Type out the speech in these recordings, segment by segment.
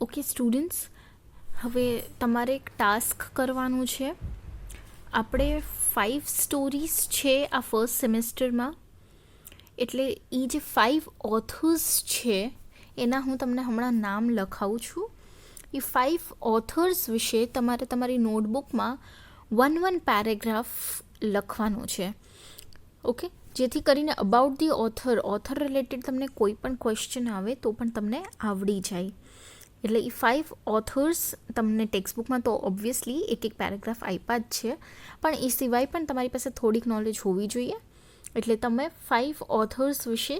Okay students, હવે તમારે એક ટાસ્ક કરવાનું છે. આપણે 5 સ્ટોરીઝ છે આ ફર્સ્ટ સેમેસ્ટરમાં, એટલે એ જે 5 ઓથર્સ છે એના હું તમને હમણાં નામ લખાવું છું. એ 5 ઓથર્સ વિશે તમારે તમારી નોટબુકમાં 1 પેરેગ્રાફ લખવાનો છે. ઓકે, જેથી કરીને અબાઉટ ધી ઓથર રિલેટેડ તમને કોઈ પણ ક્વેશ્ચન આવે તો પણ તમને આવડી જાય. એટલે એ 5 ઓથર્સ તમને ટેક્સ્ટબુકમાં તો ઓબ્વિયસલી એક પેરેગ્રાફ આપ્યા જ છે, પણ એ સિવાય પણ તમારી પાસે થોડીક નોલેજ હોવી જોઈએ. એટલે તમે 5 ઓથર્સ વિશે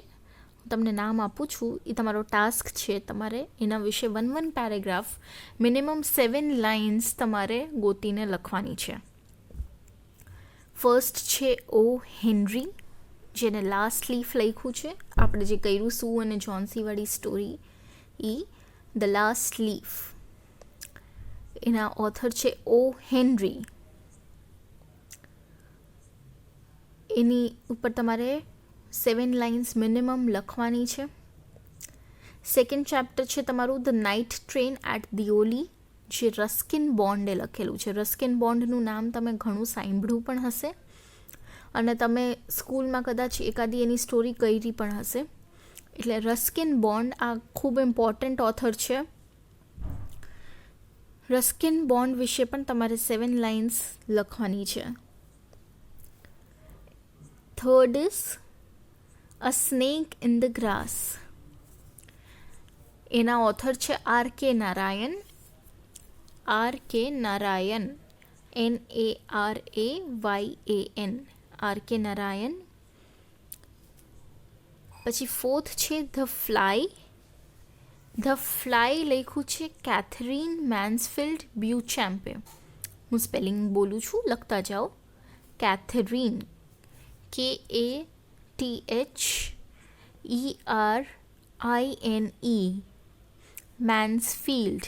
તમને નામ આપું છું, એ તમારો ટાસ્ક છે. તમારે એના વિશે 1 પેરેગ્રાફ મિનિમમ 7 લાઇન્સ તમારે ગોતીને લખવાની છે. ફર્સ્ટ છે ઓ હેનરી, જેને લાસ્ટ લીફ લખ્યું છે. આપણે જે કર્યું સુ અને જોન્સીવાળી સ્ટોરી, એ ધ લાસ્ટ લીફ, એના ઓથર છે ઓ હેનરી. એની ઉપર તમારે 7 લાઇન્સ મિનિમમ લખવાની છે. સેકન્ડ ચેપ્ટર છે તમારું ધ નાઇટ ટ્રેન એટ દિઓલી, જે રસ્કિન બોન્ડે લખેલું છે. રસ્કિન બોન્ડનું નામ તમે ઘણું સાંભળ્યું પણ હશે અને તમે સ્કૂલમાં કદાચ એકાદી એની સ્ટોરી કરી પણ હશે. એટલે રસ્કિન બોન્ડ આ ખૂબ ઇમ્પોર્ટન્ટ ઓથર છે. રસ્કિન બોન્ડ વિશે પણ તમારે 7 લાઇન્સ લખવાની છે. Third is a snake in the grass. એના ઓથર છે R.K. Narayan. R.K. Narayan, NARAYAN, R.K. Narayan. પછી ફોર્થ છે ધ ફ્લાય. ધ ફ્લાય લખ્યું છે કેથરીન મેન્સફિલ્ડ બ્યુચેમ્પે. હું સ્પેલિંગ બોલું છું, લખતા જાઓ. Katherine, KATHERINE, Mansfield,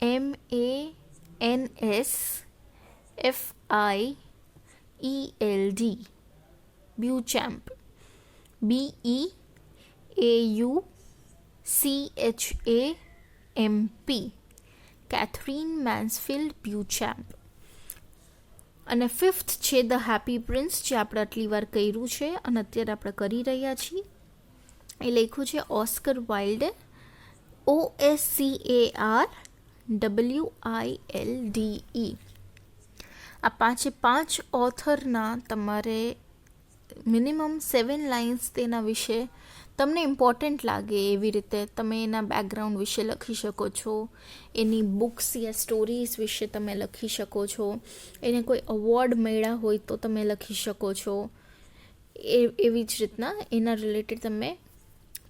MANSFIELD, Beauchamp, BEAUCHAMP, Katherine Mansfield Beauchamp. અને ફિફ્થ છે ધ હેપી પ્રિન્સ, જે આપણે આટલી વાર કર્યું છે અને અત્યારે આપણે કરી રહ્યા છીએ. એ લખ્યું છે ઓસ્કર વાઇલ્ડે, OSCARWILDE. આ 5 ઓથરના તમારે મિનિમમ 7 લાઇન્સ તેના વિશે તમને ઇમ્પોર્ટન્ટ લાગે એવી રીતે તમે એના બેકગ્રાઉન્ડ વિશે લખી શકો છો. એની બુક્સ યા સ્ટોરીઝ વિશે તમે લખી શકો છો. એને કોઈ અવોર્ડ મળ્યા હોય તો તમે લખી શકો છો. એવી જ રીતના એના રિલેટેડ તમે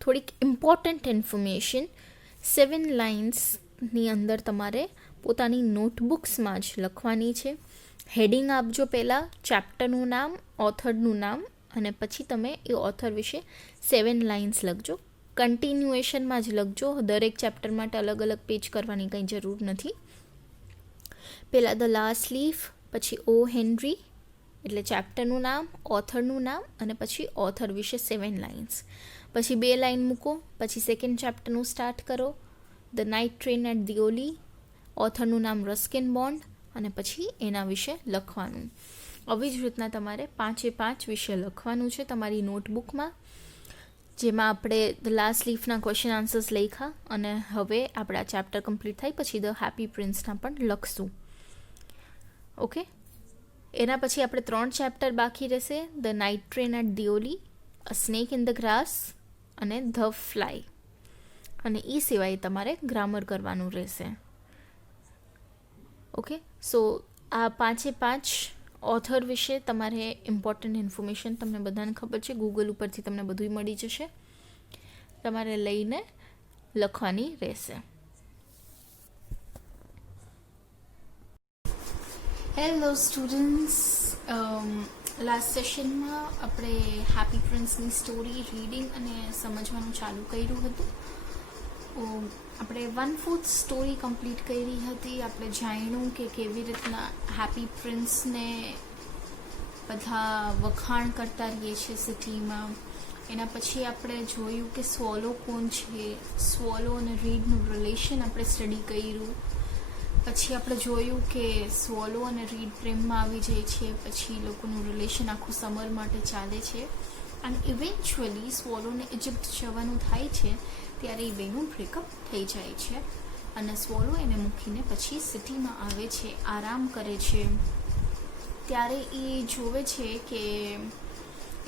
થોડીક ઇમ્પોર્ટન્ટ ઇન્ફોર્મેશન 7 લાઇન્સની અંદર તમારે પોતાની નોટબુક્સમાં જ લખવાની છે. હેડિંગ આપજો પહેલાં, ચેપ્ટરનું નામ, ઓથરનું નામ, અને પછી તમે એ ઓથર વિશે 7 લાઇન્સ લખજો. કન્ટિન્યુએશનમાં જ લખજો. દરેક ચેપ્ટર માટે અલગ અલગ પેજ કરવાની કંઈ જરૂર નથી. પહેલાં ધ લાસ્ટ લીફ, પછી ઓ હેનરી, એટલે ચેપ્ટરનું નામ, ઓથરનું નામ, અને પછી ઓથર વિશે 7 લાઇન્સ. પછી 2 લાઇન મૂકો, પછી સેકન્ડ ચેપ્ટરનું સ્ટાર્ટ કરો, ધ નાઇટ ટ્રેન એટ દિઓલી, ઓથરનું નામ રસ્કિન બોન્ડ, અને પછી એના વિશે લખવાનું. આવી જ રીતના તમારે 5 વિશે લખવાનું છે તમારી નોટબુકમાં, જેમાં આપણે ધ લાસ્ટ લીફના ક્વેશ્ચન આન્સર્સ લખ્યા અને હવે આપણે આ ચેપ્ટર કમ્પ્લીટ થાય પછી ધ હેપી પ્રિન્સના પણ લખશું. ઓકે, એના પછી આપણે 3 ચેપ્ટર બાકી રહેશે, the night train at Deoli, a snake in the grass અને ધ ફ્લાય. અને એ સિવાય તમારે ગ્રામર કરવાનું રહેશે. ઓકે, સો આ 5 ઓથર વિશે તમારે ઇમ્પોર્ટન્ટ ઇન્ફોર્મેશન તમને બધાને ખબર છે. ગૂગલ ઉપરથી તમને બધું મળી જશે. તમારે લઈને લખવાની રહેશે. હેલો સ્ટુડન્ટ્સ, લાસ્ટ સેશનમાં આપણે હેપી પ્રિન્સની સ્ટોરી રીડિંગ અને સમજવાનું ચાલુ કર્યું હતું. આપણે 1/4 સ્ટોરી કમ્પ્લીટ કરી હતી. આપણે જાણ્યું કે કેવી રીતના હેપી પ્રિન્સને બધા વખાણ કરતા રહીએ છીએ સિટીમાં, એના પછી આપણે જોયું કે સ્વોલો કોણ છે, સ્વોલો અને રીડનું રિલેશન આપણે સ્ટડી કર્યું. પછી આપણે જોયું કે સ્વોલો અને રીડ પ્રેમમાં આવી જાય છે, પછી લોકોનું રિલેશન આખું સમર માટે ચાલે છે, અને ઇવેન્ચ્યુઅલી સ્વોલોને ઇજિપ્ત જવાનું થાય છે ત્યારે એ બેનું બ્રેકઅપ થઈ જાય છે, અને સ્વોલો એને મૂકીને પછી સિટીમાં આવે છે, આરામ કરે છે. ત્યારે એ જોવે છે કે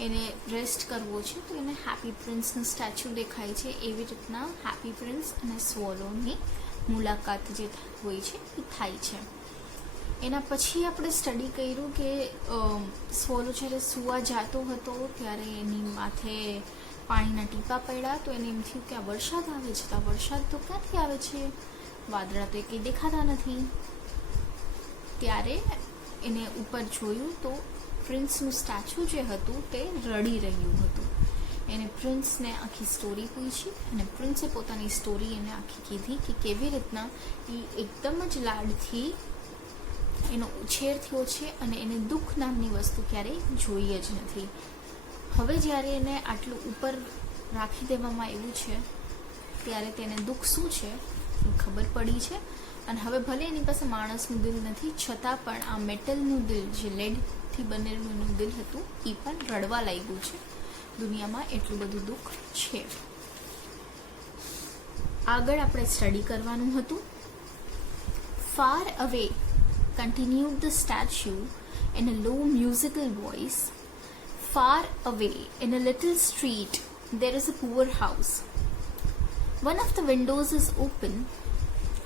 એને રેસ્ટ કરવો છે, તો એને હેપી પ્રિન્સનું સ્ટેચ્યુ દેખાય છે. એવી રીતના હેપી પ્રિન્સ અને સ્વોલોની મુલાકાત જે હોય છે એ થાય છે. એના પછી આપણે સ્ટડી કર્યું કે સ્વોલો જ્યારે સૂવા જતો હતો ત્યારે એની માથે પાણીના ટીપા પડ્યા, તો એને એમ થયું કે આ વરસાદ આવે છે, તો આ વરસાદ તો ક્યાંથી આવે છે, વાદળા તો કંઈ દેખાતા નથી. ત્યારે એને ઉપર જોયું તો પ્રિન્સનું સ્ટેચ્યુ જે હતું તે રડી રહ્યું હતું. એને પ્રિન્સને આખી સ્ટોરી પૂછી અને પ્રિન્સે પોતાની સ્ટોરી એને આખી કીધી કે કેવી રીતના એ એકદમ જ લાડથી એનો ઉછેર થયો છે અને એને દુઃખ નામની વસ્તુ ક્યારેય જોઈ જ નથી. હવે જ્યારે એને આટલું ઉપર રાખી દેવામાં આવ્યું છે ત્યારે તેને દુઃખ શું છે એ ખબર પડી છે, અને હવે ભલે એની પાસે માણસનું દિલ નથી છતાં પણ આ મેટલનું દિલ, જે લેડથી બનેલું દિલ હતું, એ પણ રડવા લાગ્યું છે. દુનિયામાં એટલું બધું દુઃખ છે. આગળ આપણે સ્ટડી કરવાનું હતું. Far away continued the statue in a low musical voice. Far away in a little street there is a poor house. One of the windows is open,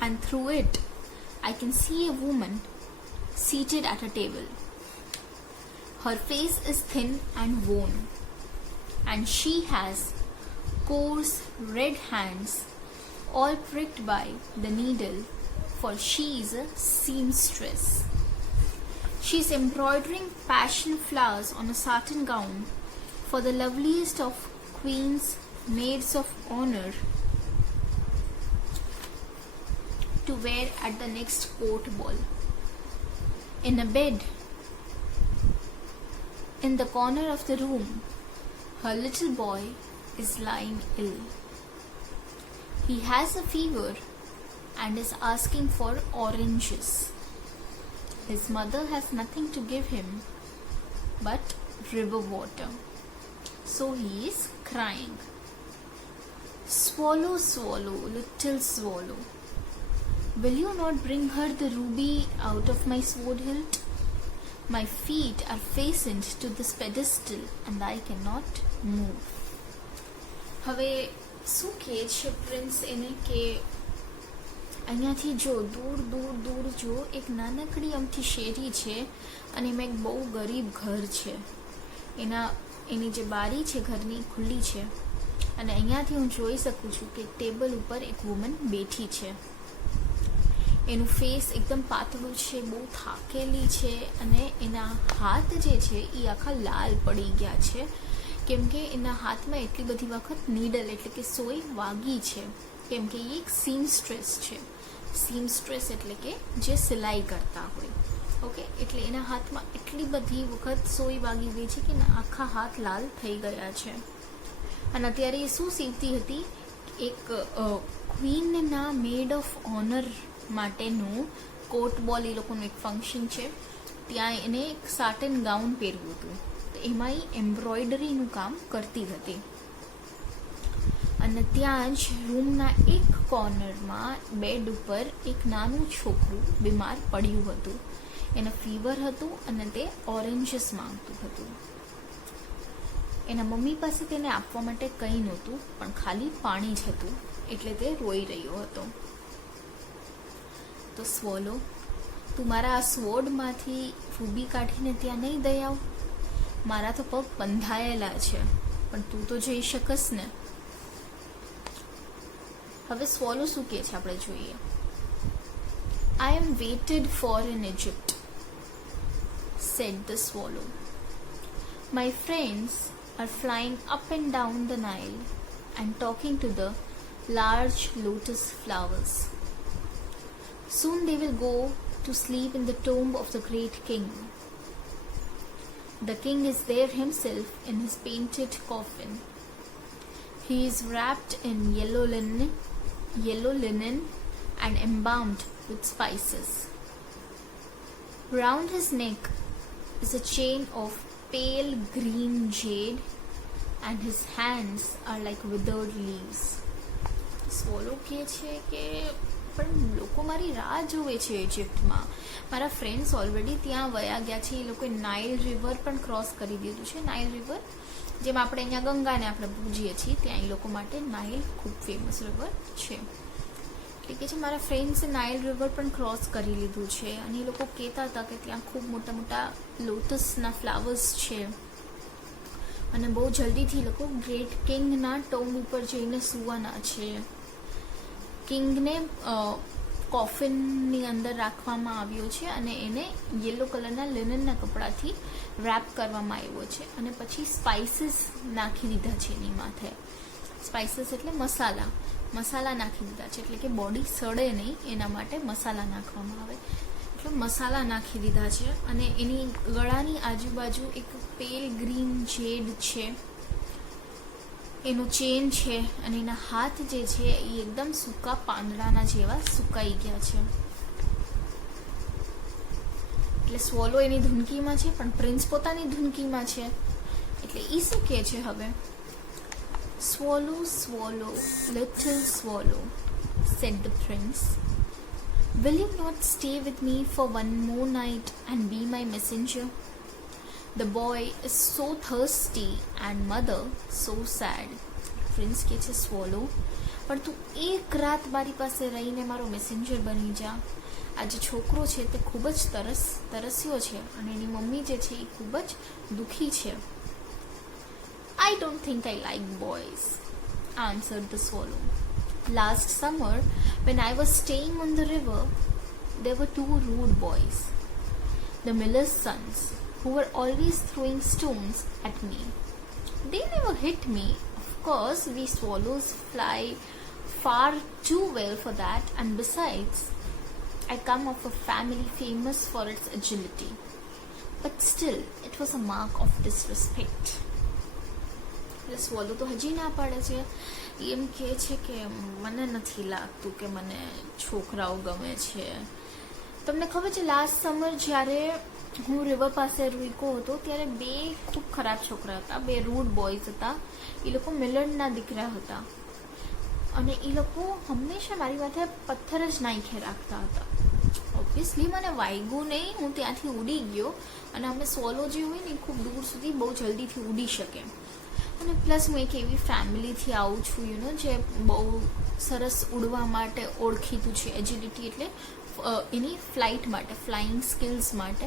and through it I can see a woman seated at a table. Her face is thin and worn, and she has coarse red hands all pricked by the needle, for she is a seamstress. She is embroidering passion flowers on a satin gown for the loveliest of queens, maids of honor, to wear at the next court ball. In a bed in the corner of the room, her little boy is lying ill. He has a fever and is asking for oranges. His mother has nothing to give him but river water, so he is crying. Swallow, swallow, little swallow, will you not bring her the ruby out of my sword hilt? My feet are fastened to this pedestal and I cannot move. હવે શું કહે છે prince એને કે અહીંયાથી જો દૂર દૂર દૂર જો એક નાનકડી અમથી શેરી છે અને એમાં એક બહુ ગરીબ ઘર છે. એની જે બારી છે ઘરની ખુલ્લી છે, અને અહીંયાથી હું જોઈ શકું છું કે ટેબલ ઉપર એક વુમન બેઠી છે. એનું ફેસ એકદમ પાતળું છે, બહુ થાકેલી છે, અને એના હાથ જે છે એ આખા લાલ પડી ગયા છે, કેમ કે એના હાથમાં એટલી બધી વખત નીડલ એટલે કે સોય વાગી છે, કેમ કે એ એક સીમસ્ટ્રેસ છે. સીમસ્ટ્રેસ એટલે કે જે સિલાઈ કરતા હોય. ઓકે, એટલે એના હાથમાં એટલી બધી વખત સોય વાગી ગઈ છે કે એના આખા હાથ લાલ થઈ ગયા છે. અને અત્યારે એ શું સીવતી હતી, એક ક્વીનના મેડ ઓફ ઓનર માટેનું કોટ બોલ, એ લોકોનું એક ફંક્શન છે, ત્યાં એને એક સાટન ગાઉન પહેરવું હતું, તો એમાં એ એમ્બ્રોઇડરીનું કામ કરતી હતી. અને ત્યાં જ રૂમના એક કોર્નરમાં બેડ ઉપર એક નાનું છોકરું બીમાર પડ્યું હતું. એને ફીવર હતું અને તે ઓરેન્જીસ માંગતું હતું. એના મમ્મી પાસે તેને આપવા માટે કંઈ નહોતું, પણ ખાલી પાણી જ હતું, એટલે તે રોઈ રહ્યો હતો. તો સ્વોલો, તું મારા આ સ્વોર્ડમાંથી રૂબી કાઢીને ત્યાં નહીં દઈ આવ? મારા તો પગ બંધાયેલા છે, પણ તું તો જઈ શકસ ને. હવે સ્વોલો શું કહે છે આપણે જોઈએ. I am waited for in Egypt, said the swallow. My friends are flying up and down the Nile and talking to the large lotus flowers. Soon they will go to sleep in the tomb of the great king. The king is there himself in his painted coffin, He is wrapped in yellow linen and embalmed with spices. Round his neck is a chain of pale green jade, and his hands are like withered leaves. સ્વોલો કહે છે કે પણ લોકો મારી રાહ જોવે છે ઇજિપ્તમાં. મારા ફ્રેન્ડ્સ ઓલરેડી ત્યાં વયા ગયા છે. એ લોકોએ નાઇલ રિવર પણ ક્રોસ કરી દીધું છે. નાઇલ રિવર જેમ આપણે અહીંયા ગંગાને આપણે પૂજીએ છીએ, ત્યાં એ લોકો માટે નાઇલ ખૂબ ફેમસ રિવર છે. એટલે કે છે મારા ફ્રેન્ડ્સે નાઇલ રિવર પણ ક્રોસ કરી લીધું છે, અને એ લોકો કહેતા હતા કે ત્યાં ખૂબ મોટા મોટા લોટસના ફ્લાવર્સ છે, અને બહુ જલ્દીથી એ લોકો ગ્રેટ કિંગના ટોમ્બ ઉપર જઈને સૂવાના છે. કિંગને કોફિનની અંદર રાખવામાં આવ્યો છે, અને એને યલો કલરના લિનનના કપડાથી રેપ કરવામાં આવ્યો છે, અને પછી સ્પાઇસીસ નાખી દીધા છે એની માથે. સ્પાઇસીસ એટલે મસાલા નાખી દીધા છે, એટલે કે બોડી સડે નહીં એના માટે મસાલા નાખવામાં આવે. એટલે મસાલા નાખી દીધા છે, અને એની ગળાની આજુબાજુ એક પેલ ગ્રીન જેડ છે, એનો ચેન છે, અને એના હાથ જે છે એ એકદમ સૂકા પાંદડાના જેવા સુકાઈ ગયા છે. એટલે સ્વોલો એની ધૂનકીમાં છે, પણ પ્રિન્સ પોતાની ધૂનકીમાં છે. એટલે એ શું કહે છે હવે? Swallow, swallow, little swallow, said the prince. Will you not stay with me for one more night and be my messenger? The boy is so thirsty and mother so sad. Prince કહે છે સ્વોલો, પણ તું એક રાત મારી પાસે રહીને મારો મેસેન્જર બની જા. આ જે છોકરો છે તે ખૂબ જ તરસ્યો છે, અને એની મમ્મી જે છે એ ખૂબ જ દુઃખી છે. I don't think I like boys, answered the swallow. Last summer, when I was staying on the river, there were two rude boys, the miller's sons, who were always throwing stones at me. They never hit me. Of course, we swallows fly far too well for that, and besides, I come of a family famous for its agility. But still, it was a mark of disrespect. એટલે સ્વોલો તો હજી ના પાડે છે. એમ કહે છે કે મને નથી લાગતું કે મને છોકરાઓ ગમે છે. તમને ખબર છે લાસ્ટ સમર જ્યારે હું રિવર પાસે રૂઈકો હતો ત્યારે બે ખૂબ ખરાબ છોકરા હતા, બે રૂડ બોયઝ હતા. એ લોકો મિલનના દીકરા હતા, અને એ લોકો હંમેશા મારી માથે પથ્થર જ નાખી રાખતા હતા. ઓબ્વિયસલી મને વાગ્યું નહીં, હું ત્યાંથી ઉડી ગયો. અને અમે સ્વોલો જે હોય ને ખૂબ દૂર સુધી બહુ જલ્દીથી ઉડી શકે. અને પ્લસ હું એક એવી ફેમિલીથી આવું છું જે બહુ સરસ ઉડવા માટે ઓળખીતું છે. એજિલિટી એટલે એની ફ્લાઇટ માટે, ફ્લાઇંગ સ્કિલ્સ માટે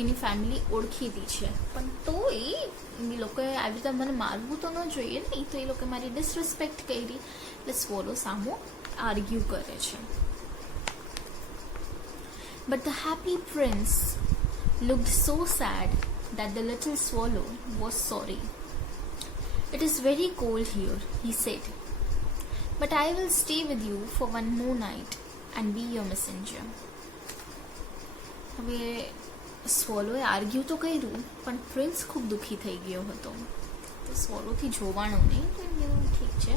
એની ફેમિલી ઓળખીતી છે. પણ તો એ લોકોએ આવી રીતે મને મારવું તો ન જોઈએ ને, તો એ લોકોએ મારી ડિસરિસ્પેક્ટ કરી. એટલે સ્વોલો સામો આર્ગ્યુ કરે છે. But the happy prince looked so sad that the little swallow was sorry. It is very cold here, he said, but I will stay with you for one more night and be your messenger. હવે સ્વોલોએ argue તો કર્યું, પણ prince ખૂબ દુઃખી થઈ ગયો હતો. તો સ્વોલોથી જોવાનું નહીં, તો એવું ઠીક છે,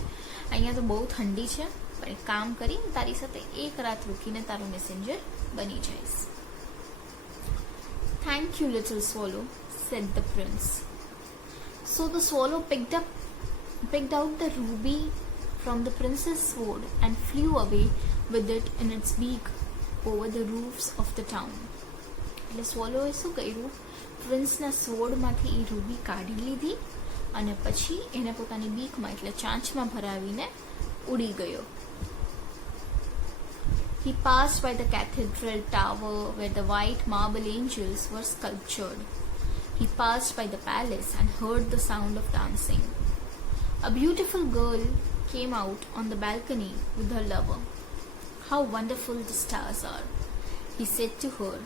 અહીંયા તો બહુ ઠંડી છે, પણ એક કામ કરી તારી સાથે એક રાત રૂકીને તારો મેસેન્જર બની જઈશ. Thank you, little swallow, said the prince. So the swallow picked out the ruby from the prince's sword and flew away with it in its beak over the roofs of the town. એટલે સ્વોલોએ શું કર્યું? પ્રિન્સના સ્વોર્ડમાંથી એ Ruby કાઢી લીધી, અને પછી એને પોતાની બીકમાં એટલે ચાંચમાં ભરાવીને ઉડી ગયો. He passed by the cathedral tower where the white marble angels were sculptured. He passed by the palace and heard the sound of dancing. A beautiful girl came out on the balcony with her lover. How wonderful the stars are, he said to her,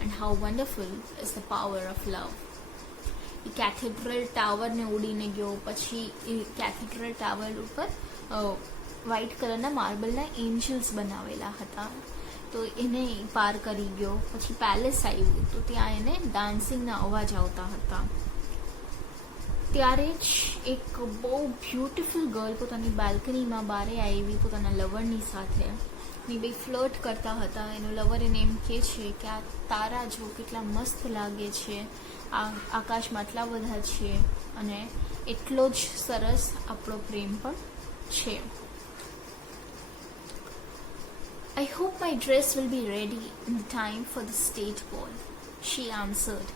and how wonderful is the power of love. એ cathedral ટાવરને ઉડીને ગયો. પછી એ cathedral tower ઉપર white કલરના માર્બલના angels બનાવેલા હતા, તો એને પાર કરી ગયો. પછી પેલેસ આવ્યું, તો ત્યાં એને ડાન્સિંગના અવાજ આવતા હતા. ત્યારે જ એક બહુ બ્યુટિફુલ ગર્લ પોતાની બાલ્કનીમાં બારે આવી પોતાના લવરની સાથે ને બે ફ્લર્ટ કરતા હતા. એનો લવર એને એમ કહે છે કે આ તારા જો કેટલા મસ્ત લાગે છે, આ આકાશમાં આટલા બધા છે અને એટલો જ સરસ આપણો પ્રેમ પણ છે. I hope my dress will be ready in time for the state ball, she answered.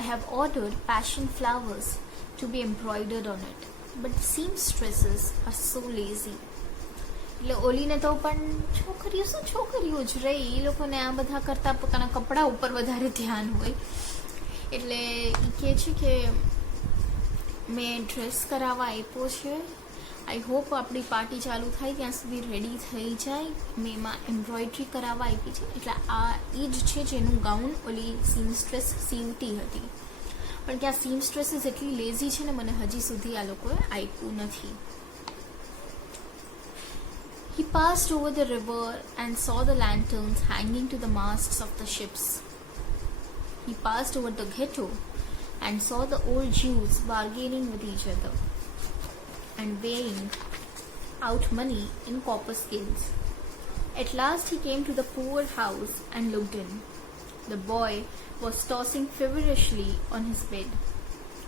I have ordered passion flowers to be embroidered on it, but the seamstresses are so lazy. એટલે ઓલીને તો પણ છોકરીઓ જ રહી, એ લોકોને આ બધા કરતાં પોતાના કપડાં ઉપર વધારે ધ્યાન હોય. એટલે એ કહે છે કે મેં ડ્રેસ કરાવવા આપ્યો છે, આઈ હોપ આપણી પાર્ટી ચાલુ થાય ત્યાં સુધી રેડી થઈ જાય. મેં એમાં એમ્બ્રોઇડરી કરાવવા આપી છે. એટલે આ એ જ છે જેનું ગાઉન ઓલી સીમસ્ટ્રેસ સીવતી હતી. પણ કે આ સીમસ્ટ્રેસીસ એટલી લેઝી છે ને, મને હજી સુધી આ લોકોએ આપ્યું નથી. He passed over the river and saw the lanterns hanging to the masts of the ships. He passed over the ghetto and saw the old Jews bargaining with each other and weighing out money in copper scales. At last he came to the poor house and looked in. The boy was tossing feverishly on his bed,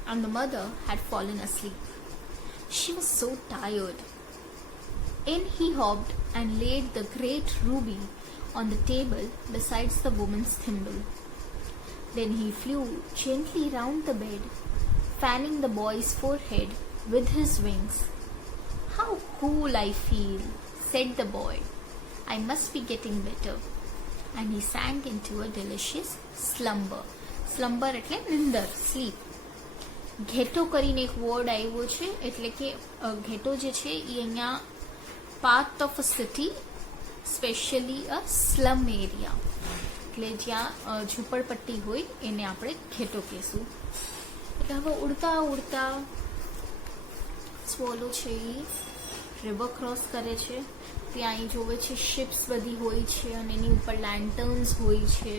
and the mother had fallen asleep. She was so tired. In he hopped and laid the great ruby on the table beside the woman's thimble. Then he flew gently round the bed, fanning the boy's forehead with his wings. How cool I feel, said the boy. I must be getting better. And he sank into a delicious slumber. Slumber એટલે નિંદર, sleep. Ghetto કરીને એક word આવ્યો છે, એટલે કે ghetto જે છે એ અહીંયા part of a city, specially a slum area, એટલે જ્યાં ઝૂંપડપટ્ટી હોય એને આપણે ઘેટો કહેશું. એટલે હવે ઉડતા ઉડતા સ્વોલો છે એ રિવર ક્રોસ કરે છે. ત્યાં એ જોવે છે શિપ્સ બધી હોય છે અને એની ઉપર લેન્ટર્ન્સ હોય છે,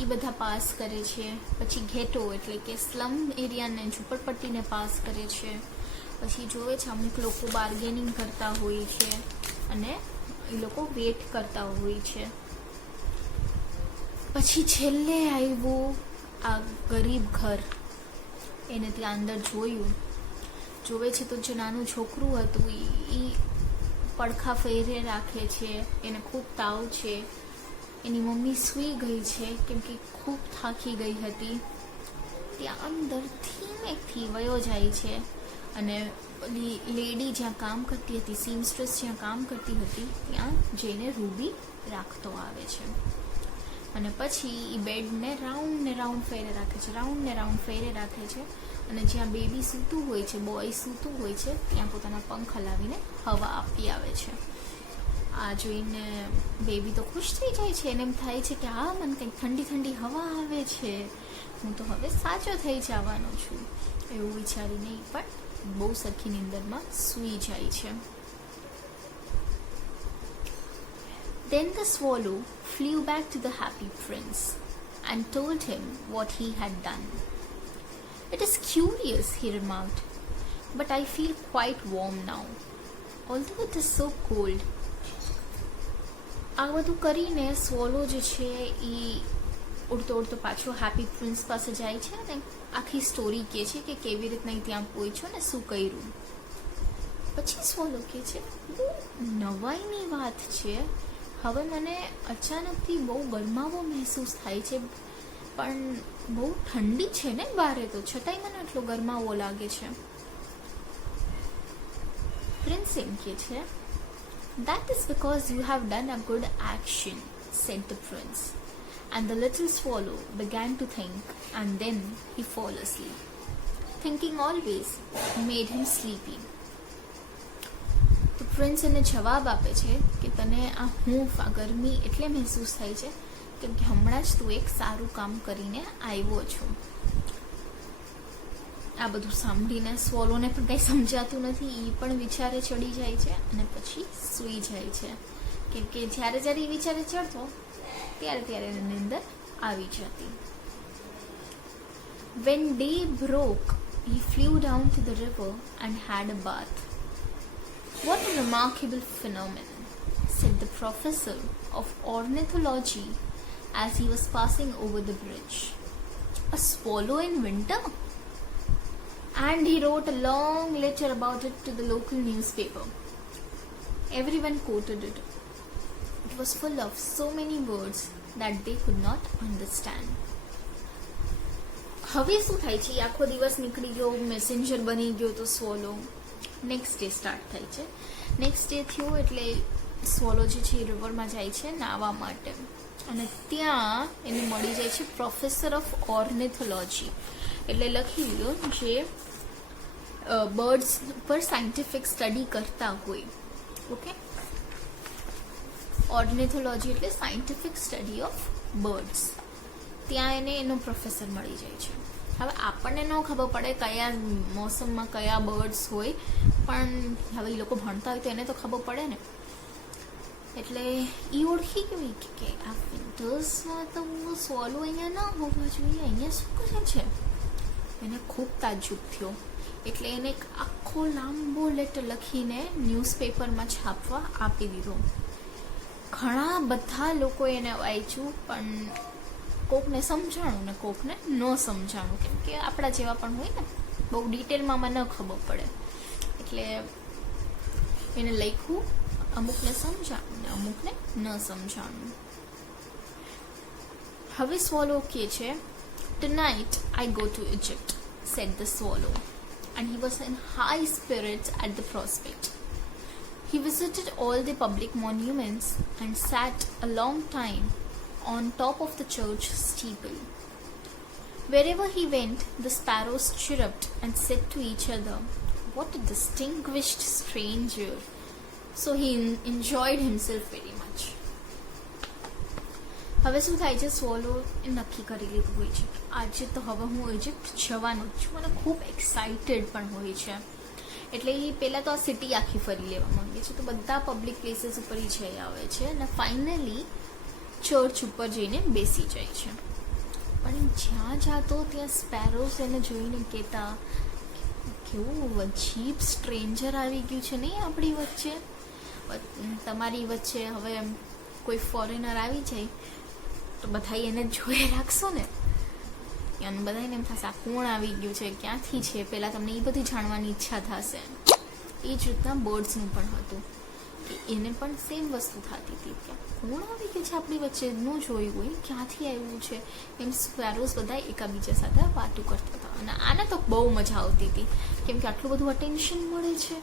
એ બધા પાસ કરે છે. પછી ઘેટો એટલે કે સ્લમ એરિયાને ઝૂંપડપટ્ટીને પાસ કરે છે. પછી જોવે છે અમુક લોકો બાર્ગેનિંગ કરતા હોય છે અને એ લોકો વેટ કરતા હોય છે. પછી છેલ્લે આવ્યું આ ગરીબ ઘર, એને ત્યાં અંદર જોવે છે તો જે નાનું છોકરું હતું એ પડખા ફેરે રાખે છે, એને ખૂબ તાવ છે. એની મમ્મી સૂઈ ગઈ છે કેમ કે ખૂબ થાકી ગઈ હતી. ત્યાં અંદર ધીમેથી વયો જાય છે અને ઓલી લેડી જ્યાં કામ કરતી હતી, સીમસ્ટ્રેસ જ્યાં કામ કરતી હતી, ત્યાં જઈને રૂબી રાખતો આવે છે. અને પછી એ બેડને રાઉન્ડ ને રાઉન્ડ ફેરે રાખે છે અને જ્યાં બેબી સૂતું હોય છે, બોય સૂતું હોય છે, ત્યાં પોતાના પંખ હલાવીને હવા આપી આવે છે. આ જોઈને બેબી તો ખુશ થઈ જાય છે. એને એમ થાય છે કે હા, મને કંઈક ઠંડી ઠંડી હવા આવે છે, હું તો હવે સાચો થઈ જવાનો છું, એવું વિચારીને એ પણ બહુ સરખી નીંદરમાં સૂઈ જાય છે. Then the swallow flew back to the happy prince and told him what he had done. It is curious, he remarked, but I feel quite warm now, although it is so cold. આ બધું કરીને સ્વોલો જે છે એ ઉડતો ઉડતો પાછો happy prince પાસે જાય છે અને આખી સ્ટોરી કહે છે કે કેવી રીતના ત્યાં પહોંચ્યો ને શું કર્યું. પછી સ્વોલો કહે છે બહુ નવાઈની વાત છે, હવે મને અચાનકથી બહુ ગરમાવો મહેસૂસ થાય છે, પણ બહુ ઠંડી છે ને બારે, તો છતાંય મને એટલો ગરમાવો લાગે છે. પ્રિન્સ એમ કહે છે, That is because you have done a good action, said the prince. And the little swallow began to think, and then he fell asleep. Thinking always made him sleepy. તો પ્રિન્સ એને જવાબ આપે છે કે તને આ હૂંફ, આ ગરમી એટલે મહેસૂસ થાય છે કેમ કે હમણાં જ તું એક સારું કામ કરીને આવ્યો છો. આ બધું સાંભળીને સ્વોલોને પણ કંઈ સમજાતું નથી, એ પણ વિચારે ચડી જાય છે અને પછી સૂઈ જાય છે કેમ કે જ્યારે એ વિચારે ચડતો ત્યારે એની અંદર આવી જતી. When day broke, he flew down to the river and had a bath. What a remarkable phenomenon, said the professor of ornithology as he was passing over the bridge. A swallow in winter? And he wrote a long letter about it to the local newspaper. Everyone quoted it. It was full of so many words that they could not understand. હવે શું થાય છે? આખો દિવસ નીકળી ગયો, messenger બની ગયો તો સ્વોલો. નેક્સ્ટ ડે સ્ટાર્ટ થાય છે. નેક્સ્ટ ડે થયો એટલે સ્વોલો જે છે એ રિવરમાં જાય છે નાહવા માટે, અને ત્યાં એને મળી જાય છે પ્રોફેસર ઓફ ઓર્નિથોલોજી. એટલે લખી લો જે બર્ડ્સ પર સાયન્ટિફિક સ્ટડી કરતા હોય. ઓકે, ઓર્નિથોલોજી એટલે સાયન્ટિફિક સ્ટડી ઓફ બર્ડ્સ. ત્યાં એને એનો પ્રોફેસર મળી જાય છે. હવે આપણને ન ખબર પડે કયા મોસમમાં કયા બર્ડ્સ હોય, પણ હવે એ લોકો ભણતા હોય તો એને તો ખબર પડે ને. એટલે એ ઓળખી ગઈ કે આ વિન્ટર્સમાં તો સ્વોલો અહીંયા ના હોવા જોઈએ, અહીંયા શું કરે છે. એને ખૂબ તાજુબ થયો. એટલે એને એક આખો લાંબો લેટર લખીને ન્યૂઝપેપરમાં છાપવા આપી દીધો. ઘણા બધા લોકોએ એને વાંચ્યું, પણ કોકને સમજાણું ને કોકને ન સમજાણું, કેમ કે આપણા જેવા પણ હોય ને, બહુ ડિટેલમાં મને ન ખબર પડે. એટલે એને લખ્યું, અમુકને સમજાણું ને અમુકને ન સમજાણું. હવે સ્વોલો કહે છે, "Tonight I go to Egypt," said the swallow, and he was in high spirits at the prospect. He visited all the public monuments and sat a long time on top of the church steeple. Wherever he went, the sparrows chirruped and said to each other, "What a distinguished stranger." So he enjoyed himself very much. હવે શું થાય છે? સ્વોલો એ નક્કી કરી લીધું હોય છે, આજે તો હવે હું ઇજિપ્ત જવાનું જ છું. મને ખૂબ એક્સાઇટેડ પણ હોય છે. એટલે એ પહેલાં તો આ સિટી આખી ફરી લેવા માંગે છે, તો બધા પબ્લિક પ્લેસીસ ઉપર એ જઈ આવે છે અને ફાઇનલી ચર્ચ ઉપર જઈને બેસી જાય છે. પણ જ્યાં જાતો ત્યાં સ્પેરોસ એને જોઈને કહેતા, કેવું અજીબ સ્ટ્રેન્જર આવી ગયું છે નહીં આપણી વચ્ચે. તમારી વચ્ચે હવે કોઈ ફોરેનર આવી જાય તો બધા એને જોઈ રાખશો ને, અને બધાને એમ થશે આ કોણ આવી ગયું છે, ક્યાંથી છે, પહેલાં તમને એ બધી જાણવાની ઈચ્છા થશે. એ જ રીતના બર્ડ્સનું પણ હતું કે એને પણ સેમ વસ્તુ થતી હતી કે કોણ આવી ગયું છે આપણી વચ્ચે, ન જોયું હોય, ક્યાંથી આવ્યું છે. એમ સ્પેરોસ બધા એકાબીજા સાથે વાતો કરતા હતા. અને આને તો બહુ મજા આવતી હતી, કેમ કે આટલું બધું અટેન્શન મળે છે,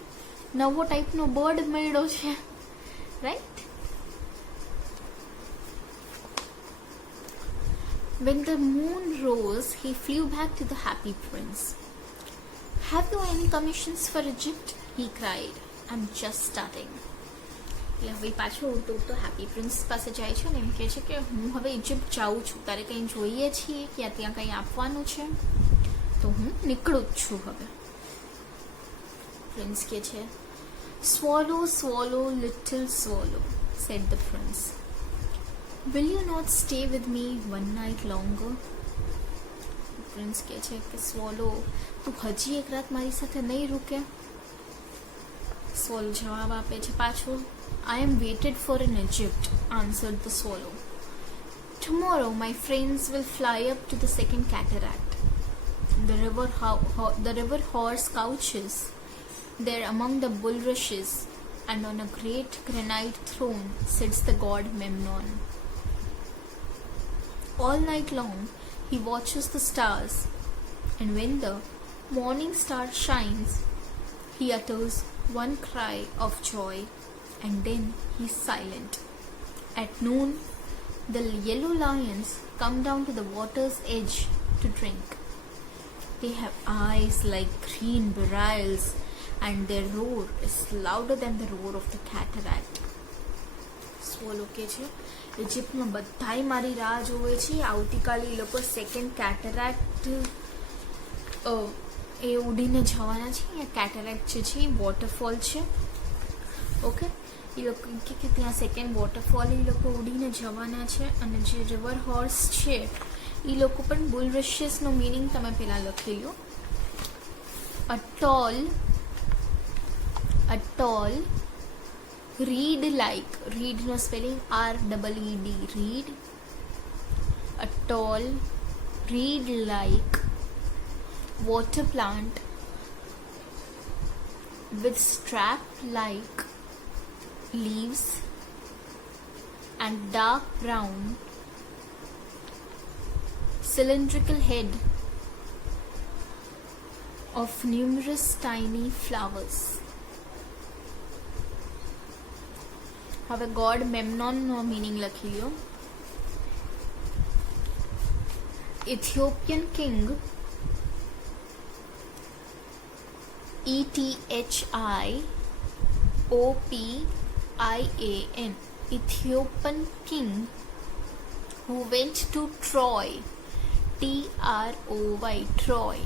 નવો ટાઈપનો બર્ડ મળ્યો છે, right. When the moon rose, he flew back to the happy prince. "Have you any commissions for Egypt?" he cried. "I'm just starting." એટલે હવે પાછું ઉડતો ઉડતો હેપી પ્રિન્સ પાસે જાય છે ને એમ કહે છે કે હું હવે ઇજિપ્ત જાઉં છું, તારે કંઈ જોઈએ છીએ કે ત્યાં કંઈ આપવાનું છે, તો હું નીકળું જ છું હવે. પ્રિન્સ કહે છે, "Swallow, swallow, little swallow," said the prince. "Will you not stay with me one night longer?" Prince કહે છે કે સ્વોલો, તું હજી એક રાત મારી સાથે નહીં રૂકે? સ્વોલો જવાબ આપે છે પાછો, "I am waited for in Egypt," answered the swallow. "Tomorrow my friends will fly up to the second cataract. The river horse couches there among the bulrushes, and on a great granite throne sits the god Memnon. All night long he watches the stars, and when the morning star shines, he utters one cry of joy, and then he is silent. At noon, the yellow lions come down to the water's edge to drink. They have eyes like green beryls, and their roar is louder than the roar of the cataract." સ્વોલો કહે છે, ઇજિપ્તમાં બધાય મારી રાહ જોવે છે. આવતીકાલે એ લોકો second કેટરેક્ટ એ ઉડીને જવાના છે. અહીંયા કેટરેક્ટ જે છે એ વોટરફોલ છે. ઓકે, એ લોકો કે ત્યાં સેકન્ડ વોટરફોલ એ લોકો ઉડીને જવાના છે. અને જે રિવર હોર્સ છે એ લોકો પણ બુલ રશિયસનો મિનિંગ તમે પહેલાં લખી લો. a tall reed like, reed no spelling REED, reed, a tall reed like water plant with strap like leaves and dark brown cylindrical head of numerous tiny flowers. હવે God મેમ્નોનનો meaning લખી લો. ઇથિયોપિયન king, ETHIOPIAN, Ethiopian king who went to Troy, TROY, Troy,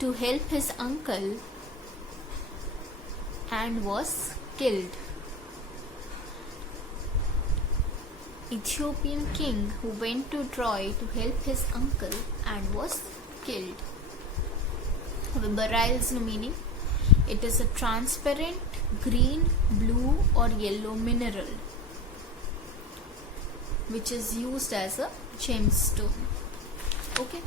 to help his uncle and was killed. Ethiopian king who went to Troy to help his uncle and was killed. The beryls no meaning, it is a transparent green, blue or yellow mineral which is used as a gemstone. Okay,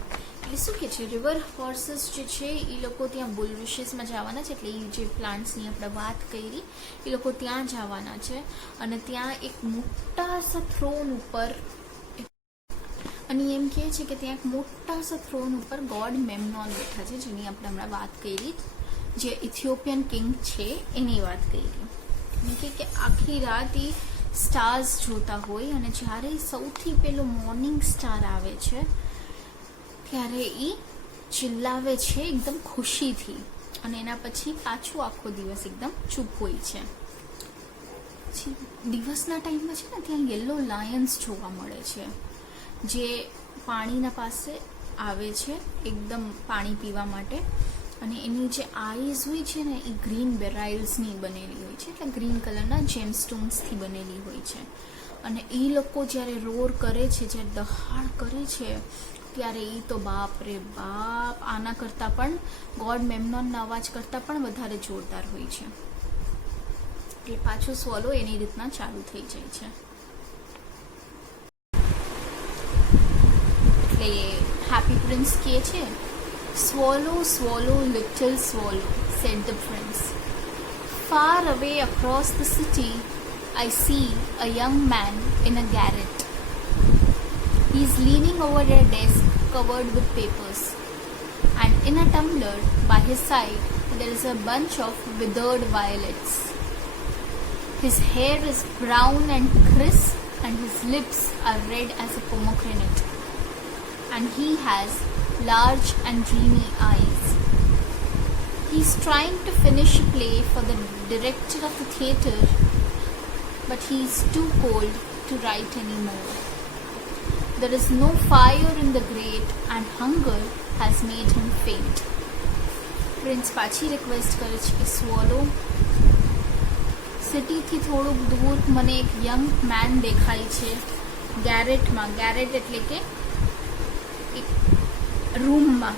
એટલે શું કહે છે, river હોર્સીસ જે છે એ લોકો ત્યાં બુલવિશીસમાં જવાના છે, એટલે એ જે પ્લાન્ટ્સની આપણે વાત કરી એ લોકો ત્યાં જવાના છે અને ત્યાં એક મોટા સા થ્રોન ઉપર, અને એમ કહે છે કે ત્યાં એક મોટા સા થ્રોન ઉપર ગોડ મેમ્નોન બેઠા છે, જેની આપણે હમણાં વાત કરી, જે ઇથિયોપિયન કિંગ છે એની વાત કરી. કે આખી રાત એ સ્ટાર્સ જોતા હોય અને જ્યારે સૌથી પહેલો મોર્નિંગ સ્ટાર આવે છે ત્યારે એ ચિલ્લાવે છે એકદમ ખુશીથી, અને એના પછી પાછું આખો દિવસ એકદમ ચૂપ હોય છે. દિવસના ટાઈમમાં છે ને ત્યાં યલો લાયન્સ જોવા મળે છે, જે પાણીના પાસે આવે છે એકદમ પાણી પીવા માટે, અને એની જે આઈઝ હોય છે ને એ ગ્રીન બેરાઇલ્સની બનેલી હોય છે, એટલે ગ્રીન કલરના જેમસ્ટોન્સથી બનેલી હોય છે. અને એ લોકો જ્યારે રોર કરે છે, જ્યારે દહાડ કરે છે, ત્યારે એ તો બાપ રે બાપ આના કરતાં પણ ગોડ મેમ્નોનના અવાજ કરતાં પણ વધારે જોરદાર હોય છે. એટલે પાછું સ્વોલો એની રીતના ચાલુ થઈ જાય છે. એટલે હેપી પ્રિન્સ કહે છે, swallow, swallow, little swallow, said the prince. Far away across the city, I see a young man in a garret. He is leaning over a desk covered with papers, and in a tumbler by his side there is a bunch of withered violets. His hair is brown and crisp, and his lips are red as a pomegranate, and he has large and dreamy eyes. He is trying to finish a play for the director of the theatre, but he is too cold to write anymore. There is no fire in the grate, and hunger has made him faint. Prince પાછી request કરે છે કે સ્વોલો, સિટીથી થોડુંક દૂર મને એક young main દેખાય છે ગેરેટમાં. ગેરેટ એટલે કે એક રૂમમાં,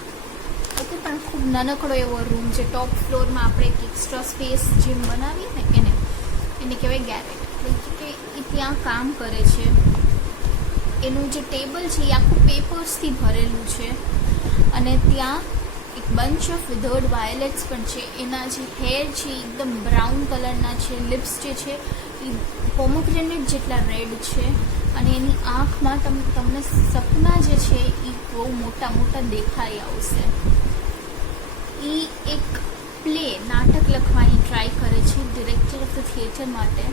ઓકે, પણ ખૂબ નાનકડો એવો રૂમ, જે ટોપ ફ્લોરમાં આપણે એક એક્સ્ટ્રા સ્પેસ જેમ બનાવીએ ને એને કહેવાય ગેરેટ. એટલે કે એ ત્યાં કામ કરે છે. એનું જે ટેબલ છે એ આખું પેપર્સથી ભરેલું છે, અને ત્યાં એક બંચ ઓફ વિધર્ડ વાયોલેટ્સ પણ છે. એના જે હેર છે એકદમ બ્રાઉન કલરના છે, લિપ્સ જે છે એ પોમોગ્રેનેટ જેટલા રેડ છે, અને એની આંખમાં તમને સપના જે છે એ બહુ મોટા મોટા દેખાઈ આવશે. એ એક પ્લે, નાટક લખવાની ટ્રાય કરે છે ડિરેક્ટર ઓફ ધ થિયેટર માટે,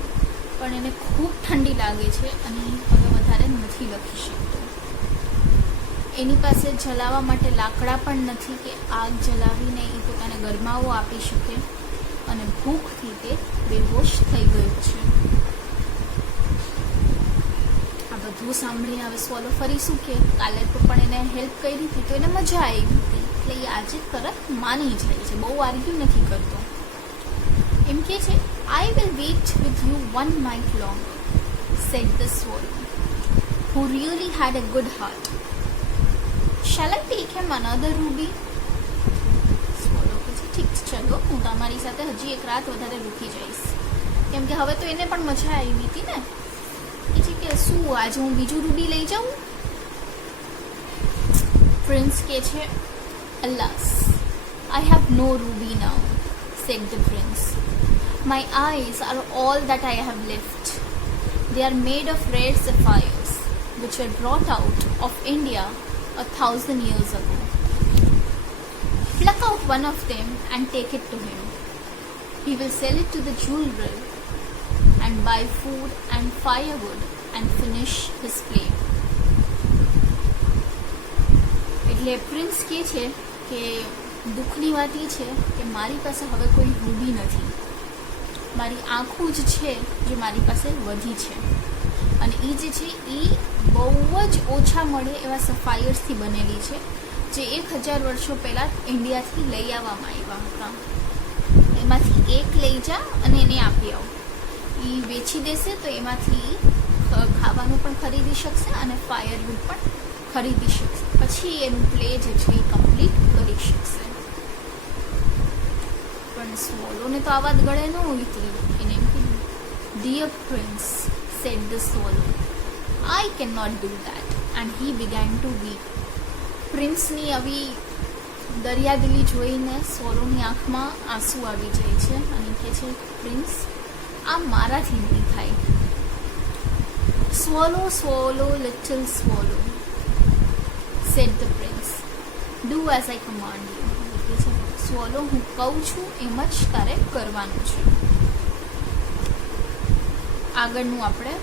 પણ એને ખૂબ ઠંડી લાગે છે અને હવે વધારે નથી લખી શકતો. એની પાસે જલાવવા માટે લાકડા પણ નથી કે આગ જલાવીને એ પોતાને ગરમાવો આપી શકે, અને ભૂખથી તે બેહોશ થઈ ગયો છે. આ બધું સાંભળીને હવે સ્વોલો ફરી શું કે કાલે તો પણ એને હેલ્પ કરી હતી તો એને મજા આવી હતી, એટલે એ આજે તરત માની જાય છે, બહુ આર્ગ્યુ નથી કરતો. એમ કે છે, I will wait with you 1 night longer, said the swallow, who really had a good heart. Shall I take him another ruby? Swallow કહે છે ઠીક છે, ચલો હું તમારી સાથે હજી એક રાત વધારે રૂકી જઈશ, કેમ કે હવે તો એને પણ મજા આવી હતી ને. એ છે કે શું આજે હું બીજું રૂબી લઈ જાઉં? પ્રિન્સ કહે છે અલાસ, I have no ruby now, said the prince. My eyes are all that I have left. They are made of rare sapphires, which were brought out of India 1,000 years ago. Pluck out one of them and take it to him. He will sell it to the jeweler and buy food and firewood and finish his play. એટલે prince કહે છે કે દુઃખની વાત એ છે કે મારી પાસે હવે કોઈ રૂબી નથી, મારી આંખો જ છે જે મારી પાસે વધી છે, અને એ જે છે એ બહુ જ ઓછા મળે એવા સફાયર્સથી બનેલી છે, જે 1000 વર્ષો પહેલાં ઇન્ડિયાથી લઈ આવવામાં આવ્યા હતા. એમાંથી એક લઈ જા અને એને આપી આવો, એ વેચી દેશે તો એમાંથી ખાવાનું પણ ખરીદી શકશે અને ફાયરવુડ પણ ખરીદી શકશે, પછી એનું પ્લે જે છે એ કમ્પ્લીટ કરી શકશે. પણ સ્વોલોને તો આ વાત ગળે ન ઉતરી. એને એમ કીધું, dear prince, said the swallow, I can not do that, and he began to weep. પ્રિન્સની આવી દરિયાદિલી જોઈને સ્વોલોની આંખમાં આંસુ આવી જાય છે અને કહે છે પ્રિન્સ, આ મારાથી નહીં થાય. Swallow swallow little swallow, said the prince, do as I command you. Swallow, હું કહું છું એમ જ તારે કરવાનું છે. આગળનું આપણે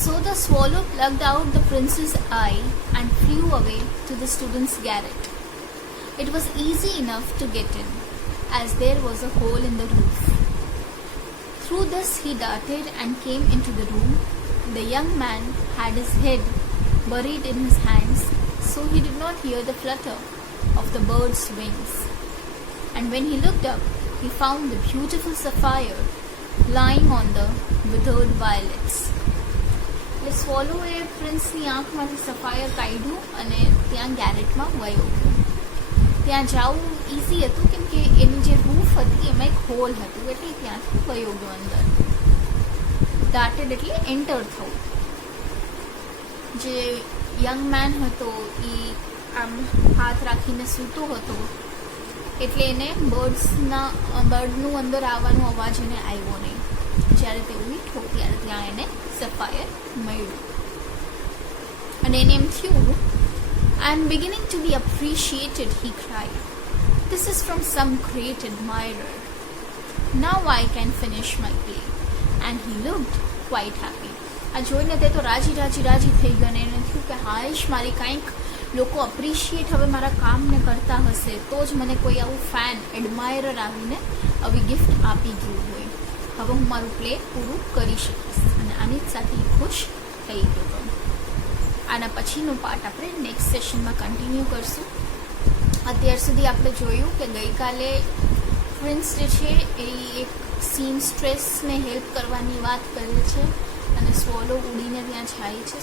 So the swallow plucked out the prince's eye and flew away to the student's garret. It was easy enough to get in, as there was a hole in the roof. Through this he darted and came into the room. The young man had his head buried in his hands, so he did not hear the flutter of the bird's wings. And when he looked up, he found the beautiful sapphire lying on the withered violets. એટલે સ્વોલોએ પ્રિન્સની આંખમાંથી sapphire કાઢ્યું અને ત્યાં ગેરેટમાં વયો ગયો. ત્યાં જવું easy હતું કેમ કે એની જે રૂફ હતી એમાં એક હોલ હતું, એટલે ત્યાંથી વયો ગયો અંદર. દાટેડ એટલે એન્ટર થવું. જે યંગ મેન હતો એ આમ હાથ રાખીને સૂતો હતો, એટલે એને બર્ડનું અંદર આવવાનો અવાજ એને આવ્યો નહીં. જ્યારે તે ઉઠ્યો ત્યારે ત્યાં એને સફાયર મળ્યું અને એને એમ થયું, I am beginning to be appreciated, he cried. This is from some great admirer. Now I can finish my play. And he looked quite happy. આ જોઈને તે તો રાજી થઈ ગયો અને એને થયું કે હાશ, મારી કાંઈક લોકો અપ્રિશિએટ હવે મારા કામને કરતા હશે તો જ મને કોઈ આવું ફેન એડમાયરર આવીને આવી ગિફ્ટ આપી ગયું હોય. હવે હું મારું પ્લે પૂરું કરી શકીશ. અને આની જ સાથે ખુશ થઈ ગયો. આના પછીનો પાર્ટ આપણે નેક્સ્ટ સેશનમાં કન્ટિન્યુ કરશું. અત્યાર સુધી આપણે જોયું કે ગઈકાલે પ્રિન્સ જે છે એ એક સીમસ્ટ્રેસને હેલ્પ કરવાની વાત કરે છે અને સ્વોલો ઉડીને ત્યાં જાય છે,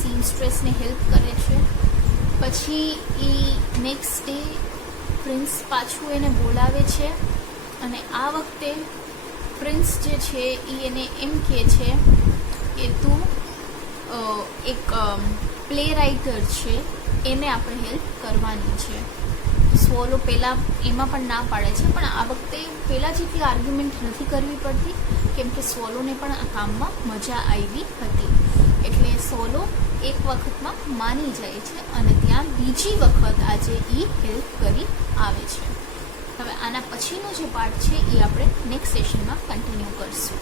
સીમસ્ટ્રેસને હેલ્પ કરે છે. પછી એ નેક્સ્ટ ડે પ્રિન્સ પાછું એને બોલાવે છે અને આ વખતે પ્રિન્સ જે છે એ એને એમ કહે છે કે તું એક પ્લે રાઇટર છે, એને આપણે હેલ્પ કરવાની છે. સ્વોલો પહેલાં એમાં પણ ના પાડે છે, પણ આ વખતે પહેલાં જેટલી આર્ગ્યુમેન્ટ નથી કરવી પડતી કેમ કે સ્વોલોને પણ આ કામમાં મજા આવી હતી. એટલે સ્વોલો એક વખતમાં માની જાય છે અને ત્યાં બીજી વખત આજે એ હેલ્પ કરી આવે છે. હવે આના પછીનો જે પાર્ટ છે એ આપણે નેક્સ્ટ સેશનમાં કન્ટિન્યુ કરશું.